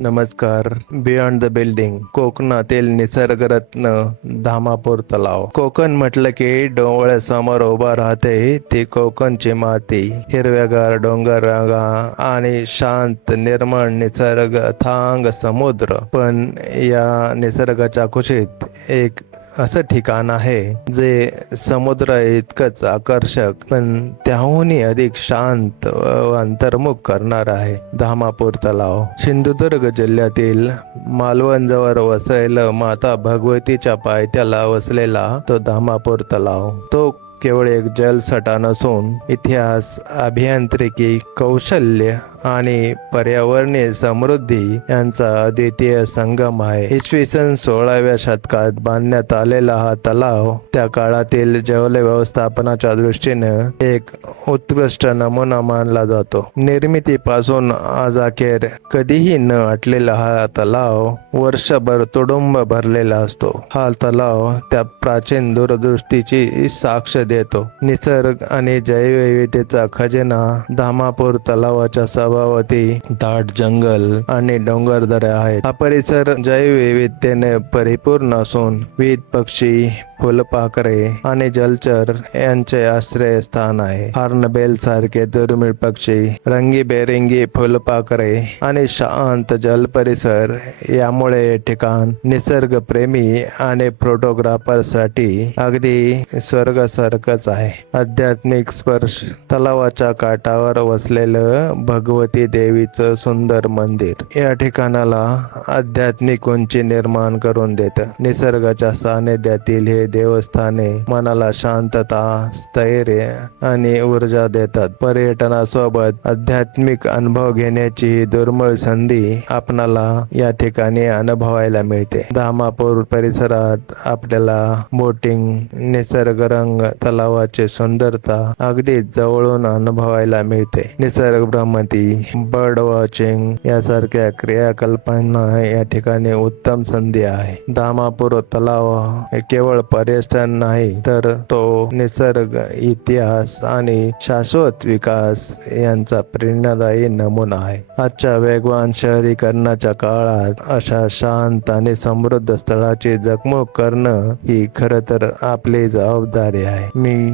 नमस्कार. Beyond the building कोकणातील निसर्गरत्न धामापूर तलाव. कोकण म्हटलं की डोळ्यासमोर उभा राहते ती कोकणची माती, हिरव्यागार डोंगर रांगा आणि शांत निर्मळ निसर्ग, थांग समुद्र. पण या निसर्गाच्या कुशीत एक असं ठिकाण आहे जे समुद्र इतकंच आकर्षक पण त्याहूनही अधिक शांत व अंतर्मुख करणार आहे. धामापूर तलाव सिंधुदुर्ग जिल्ह्यातील मालवण जवळ वसलेलं माता भगवतीच्या पायथ्याला वसलेला तो धामापूर तलाव. तो केवळ एक जलसाठा नसून इतिहास, अभियांत्रिकी कौशल्य आणि पर्यावरणीय समृद्धी यांचा अद्वितीय संगम आहे. इसवी सन 16व्या शतकात बांधण्यात आलेला हा तलाव त्या काळातील जल व्यवस्थापनाच्या दृष्टीने एक उत्कृष्ट नमुना मानला जातो. निर्मितीपासून आजअखेर कधीही न आटलेला हा तलाव वर्षभर तुडुंब भरलेला असतो. हा तलाव त्या प्राचीन दूरदृष्टीची साक्ष देतो. निसर्ग आणि जैवविविधतेचा खजिना. धामापूर तलावाच्या सभोवती दाट जंगल आणि डोंगरदऱ्या आहेत. हा परिसर जैवविविधतेने परिपूर्ण असून विविध पक्षी, फुलपाखरे आणि जलचर यांचे आश्रयस्थान आहे. हॉर्नबिल सारखे दुर्मिळ पक्षी, रंगीबेरंगी फुलपाखरे आणि शांत जल परिसर यामुळे हे ठिकाण निसर्गप्रेमी आणि फोटोग्राफरसाठी अगदी स्वर्गासारखंच आहे. आध्यात्मिक स्पर्श. तलावाच्या काठावर वसलेलं भगवती देवीचं सुंदर मंदिर या ठिकाणाला आध्यात्मिक उंची निर्माण करून देतं. निसर्गाच्या सानिध्यातील हे देवस्थाने मनाला शांतता, स्थैर्य आणि ऊर्जा देतात. पर्यटनासोबत आध्यात्मिक अनुभव घेण्याची दुर्मिळ संधी आपणाला या ठिकाणी अनुभवायला मिळते. धामापूर परिसरात आपल्याला बोटिंग, निसर्गरंग, तलावाची सुंदरता अगदी जवळून अनुभवायला मिळते. निसर्ग भ्रमंती, बर्ड वॉचिंग यासारख्या क्रियाकल्पांना या ठिकाणी उत्तम संधी आहे. धामापूर तलाव हे केवळ पर्यटन नाही तर तो निसर्ग, इतिहास आणि शाश्वत विकास यांचा प्रेरणादायी नमुना आहे. आजच्या वेगवान शहरीकरणाच्या काळात अशा शांत आणि समृद्ध स्थळाची जगमग करणं ही खरं तर आपली जबाबदारी आहे. मी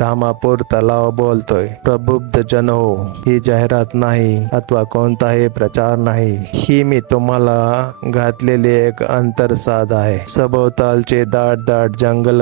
धामापूर तलाव बोलतोय. प्रबुद्ध जन हो, ही जाहिरात नाही अथवा कोणताही प्रचार नाही. ही मी तुम्हाला घातलेली एक अंतर्साद आहे. सभोवतालचे दाट दाट जंगल,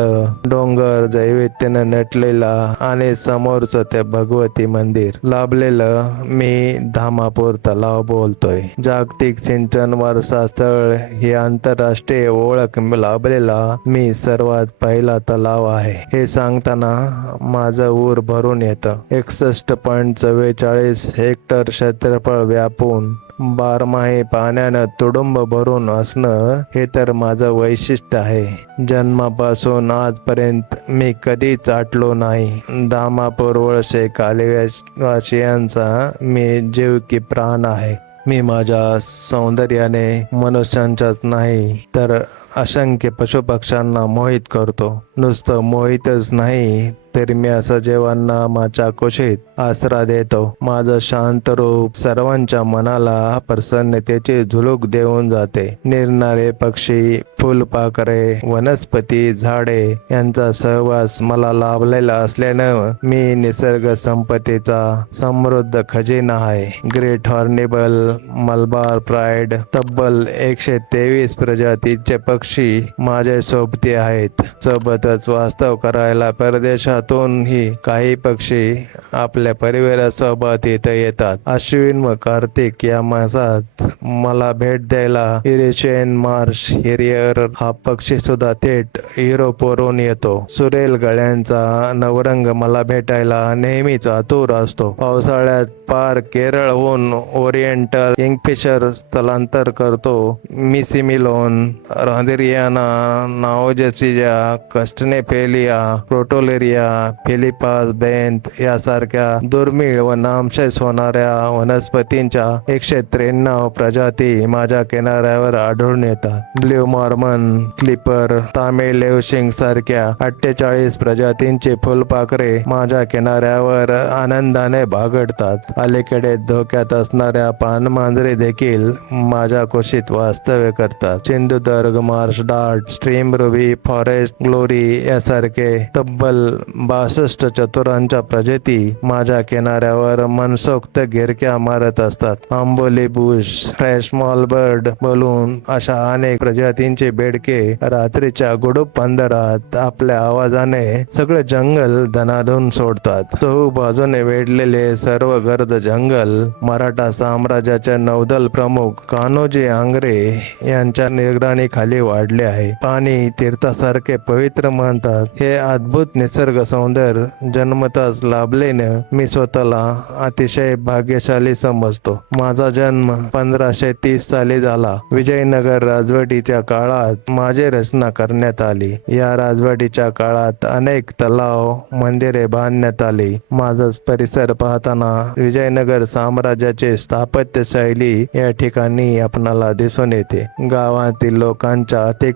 डोंगर, जैविधतेने नटलेला आणि समोरचं ते भगवती मंदिर लाभलेलं मी धामापूर तलाव बोलतोय. जागतिक सिंचन वारसा स्थळ ही आंतरराष्ट्रीय ओळख लाभलेला मी सर्वात पहिला तलाव आहे. हे सांगताना माझं ऊर भरून येतं. 61.44 हेक्टर क्षेत्रफळ व्यापून बारमाही पाण्यानं तुडुंब भरून असणं हे तर माझं वैशिष्ट्य आहे. जन्मापासून आजपर्यंत मी कधीच आटलो नाही. धामापूर वळसे कालिवासियांचा मी जीव की प्राण आहे. मी माझ्या सौंदर्याने मनुष्यांच्याच नाही तर असंख्य पशुपक्ष्यांना मोहित करतो. नुसतं मोहितच नाही तर मी सजीवांना माझ्या कुशीत आसरा देतो. माझं शांत रूप सर्वांच्या मनाला प्रसन्नतेची झुळूक देऊन जाते. निरनिराळे पक्षी, फुलपाखरे, वनस्पती, झाडे यांचा सहवास मला लाभलेला असल्यानं मी निसर्ग संपत्तीचा समृद्ध खजिना आहे. ग्रेट हॉर्नबिल, मलबार प्राईड, तब्बल 123 प्रजातीचे पक्षी माझ्या सोबती आहेत. सोबतच वास्तव करायला परदेशातूनही काही पक्षी आपल्या परिवारासोबत इथे येतात. अश्विन व कार्तिक या मासात मला भेट द्यायला इरिशेन मार्श हिरियर हा पक्षी सुद्धा थेट युरोपवरून येतो. सुरेल गळ्यांचा नवरंग मला भेटायला नेहमीच आतुर असतो. पावसाळ्यात पार केरळहून ओरिएंटल किंगफिशर स्थलांतर करतो. मिसिमिलोन, रांदेरियाना, नाओजेसिया, कस्टनेपेलिया, प्रोटोलेरिया फिलिपास बेंथ यासारख्या दुर्मिळ व नामशेष होणाऱ्या वनस्पतींच्या 193 प्रजाती माझ्या किनाऱ्यावर आढळून येतात. ब्ल्यू मॉर्मन, क्लिपर, तामिळ लेवशिंग सारख्या 48 प्रजातींची फुलपाखरे माझ्या किनाऱ्यावर आनंदाने बागडतात. अलीकडे धोक्यात असणाऱ्या पानमांजरी देखील माझ्या कुशीत वास्तव्य करतात. Sindhudurg Marsh dart, stream ruby, forest glory यासारखे तब्बल 62 चतुरांच्या प्रजाती माझ्या किनाऱ्यावर मनसोक्त गिरक्या मारत असतात. Amboli Bush, fresh small bird, balloon अशा अनेक प्रजातींचे बेडके रात्रीच्या गुडूप अंधारात आपल्या आवाजाने सगळे जंगल दणाणून सोडतात. चहूबाजूने वेढलेले सर्व गर्द जंगल मराठा साम्राज्याचे नौदल प्रमुख कान्होजी आंग्रे यांच्या निगराणीखाली वाढले आहे. पाणी तीर्थासारखे पवित्र मानतात. हे अद्भुत निसर्ग सौंदर्य जन्मताच लाभलेने मी स्वतःला अतिशय भाग्यशाली समजतो. माझा जन्म 1530 साली झाला. विजयनगर राजवटीच्या काळात माझी रचना करण्यात आली. या राजवटीच्या काळात अनेक तलाव, मंदिरे बांधण्यात आली. माझाच परिसर पाहताना विजयनगर साम्राज्याचे स्थापत्य शैली या ठिकाणी आपणाला दिसून येते. गावातील लोकांच्या अतिक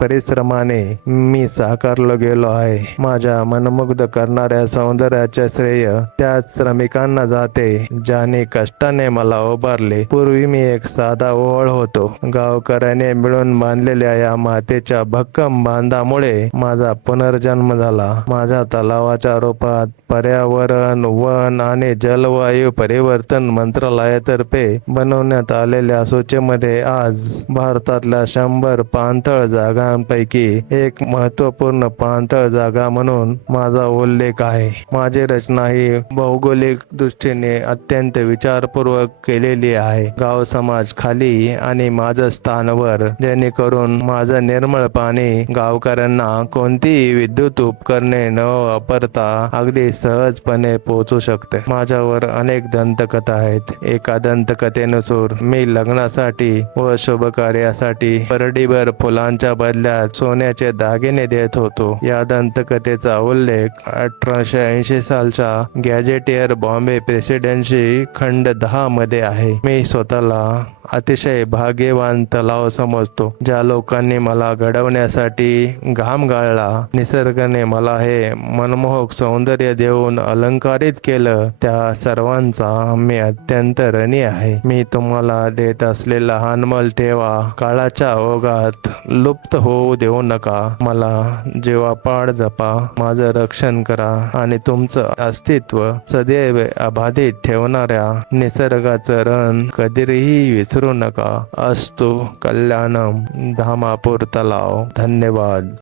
परिश्रमाने मी साकारलो गेलो आहे. माझ्या मनमुग्ध करणाऱ्या सौंदर्याचे श्रेय त्याच श्रमिकांना जाते ज्याने कष्टाने मला उभारले. पूर्वी मी एक साधा ओळ होतो. गावकऱ्याने मिळून बांधलेल्या या मातेच्या भक्कम बांधामुळे माझा पुनर्जन्म झाला. माझ्या तलावाच्या रूपात पर्यावरण, वन आणि जलवायू परिवर्तन मंत्रालयातर्फे बनवण्यात आलेल्या सूचीमध्ये आज भारतातल्या 100 पाणथळ जागांपैकी एक महत्त्वपूर्ण पाणथळ जागा म्हणून माझा उल्लेख आहे. माझी रचना ही भौगोलिक दृष्टीने अत्यंत विचारपूर्वक केलेली आहे. गाव समाज खाली आणि माझं स्थानवर, जेणेकरून माझं निर्मळ पाणी गावकऱ्यांना कोणतीही विद्युत उपकरणे न वापरता अगदी सहजपणे पोहोचू शकते. माझ्यावर अनेक दंतकथा आहेत. एका दंतकथेनुसार मी लग्नासाठी व शुभ कार्यासाठी परडीभर फुलांच्या बदल्यात सोन्याचे दागिने देत होतो. या दंतकथेचा उल्लेख 1880 सालच्या गॅजेटियर बॉम्बे प्रेसिडेन्सी खंड 10 मध्ये आहे. मी स्वतःला अतिशय भाग्यवान तलाव समजतो. ज्या लोकांनी मला घडवण्यासाठी घाम गाळला, निसर्गाने मला हे मनमोहक सौंदर्य देऊन अलंकारित केलं, त्या सर्वांचा मी अत्यंत ऋणी आहे. मी तुम्हाला देत असलेला अनमोल ठेवा काळाच्या ओघात लुप्त होऊ देऊ नका. मला जीवापाड जपा, माझं रक्षण करा आणि तुमचं अस्तित्व सदैव अबाधित ठेवणाऱ्या निसर्गाचं रण कधीही विसरू नका. अस्तु कल्याणम. धामापूर तलाव. धन्यवाद.